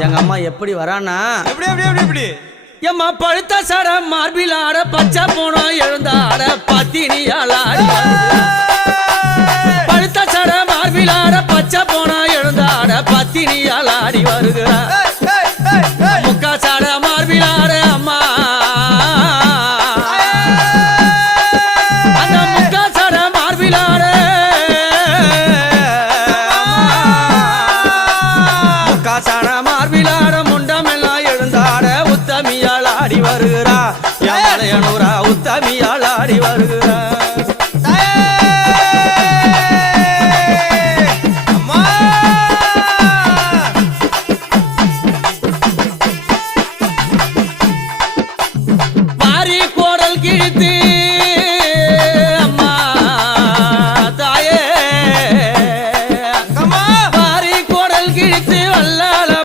எங்க அம்மா எப்படி வரானா எப்படி எப்படி எப்படி எப்படி? எம்மா பழுத்த சட மார்பில் ஆட பச்சை போனோம் எழுந்த ஆட பத்தினியால் ஆடி. பழுத்த சட மார்பில் ஆட வேணுரா உத்தமியால் ஆடி வருகிறார். கிழித்து